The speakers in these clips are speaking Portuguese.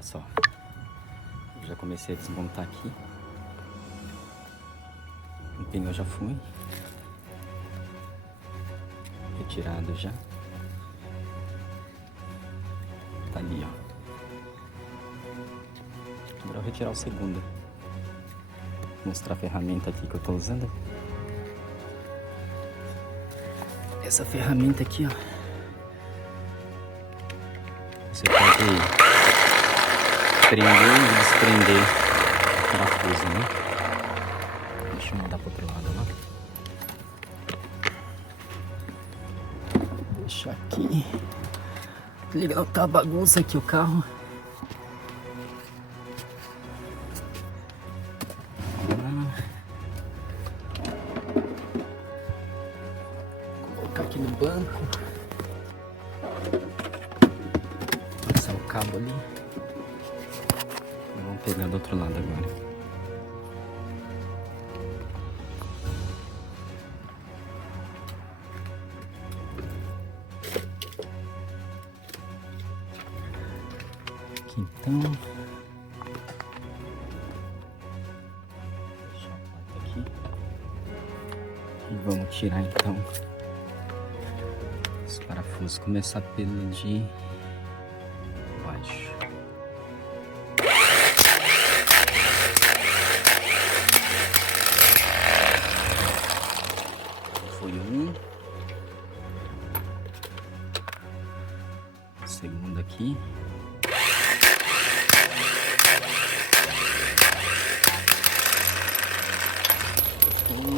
Olha só, eu já comecei a desmontar aqui. O pneu já foi retirado já. Tá ali, ó. Agora eu vou retirar o segundo. Vou mostrar a ferramenta aqui que eu tô usando. Essa ferramenta aqui, ó. Você pode prender e desprender o parafuso, né? Deixa eu mudar pro outro lado lá. Deixa aqui. Legal, tá bagunça aqui o carro. Vou colocar aqui no banco. Passar o cabo ali. Vamos pegar do outro lado agora. Aqui então. Deixar a porta aqui. E vamos tirar então os parafusos. Começar pelo de baixo. Foi um. O segundo aqui. Caiu.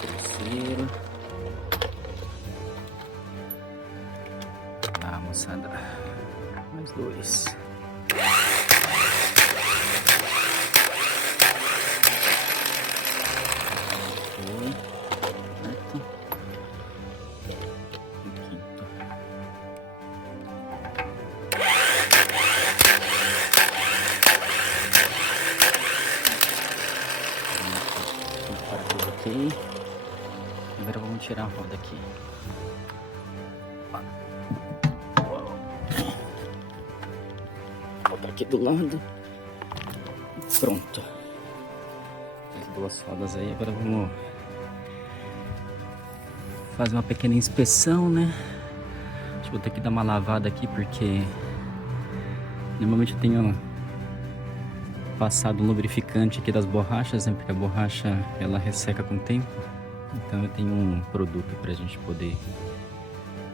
Terceiro. Tá, moçada. Mais dois. Ok. Agora vamos tirar a roda aqui. Outra aqui do lado. Pronto. As duas rodas aí. Agora vamos fazer uma pequena inspeção, né? Acho que vou ter que dar uma lavada aqui porque normalmente eu tenho passado um lubrificante aqui das borrachas, né? Porque a borracha ela resseca com o tempo. Então eu tenho um produto pra gente poder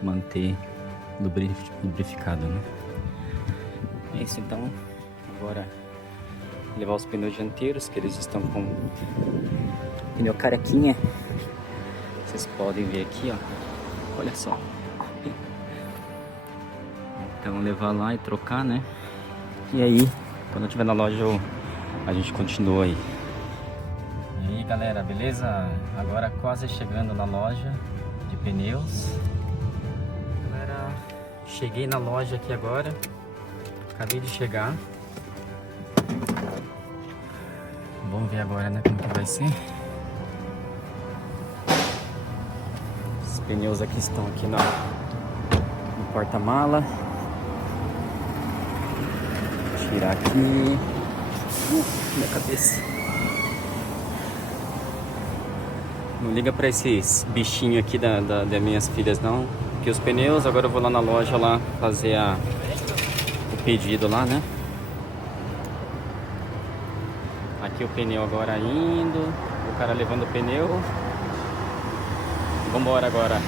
manter lubrificado, né? É isso então. Agora levar os pneus dianteiros, que eles estão com pneu carequinha. Vocês podem ver aqui, ó. Olha só. Então levar lá e trocar, né? E aí, quando eu estiver na loja, a gente continua aí. E aí, galera, beleza? Agora quase chegando na loja de pneus. Galera, cheguei na loja aqui agora. Acabei de chegar. Vamos ver agora, né, como que vai ser. Os pneus aqui estão aqui no porta-mala. Tirar aqui. Minha cabeça. Não liga pra esses bichinhos aqui das minhas filhas não. Porque os pneus, agora eu vou lá na loja lá fazer o pedido lá, né? Aqui o pneu agora indo. O cara levando o pneu. Vambora agora.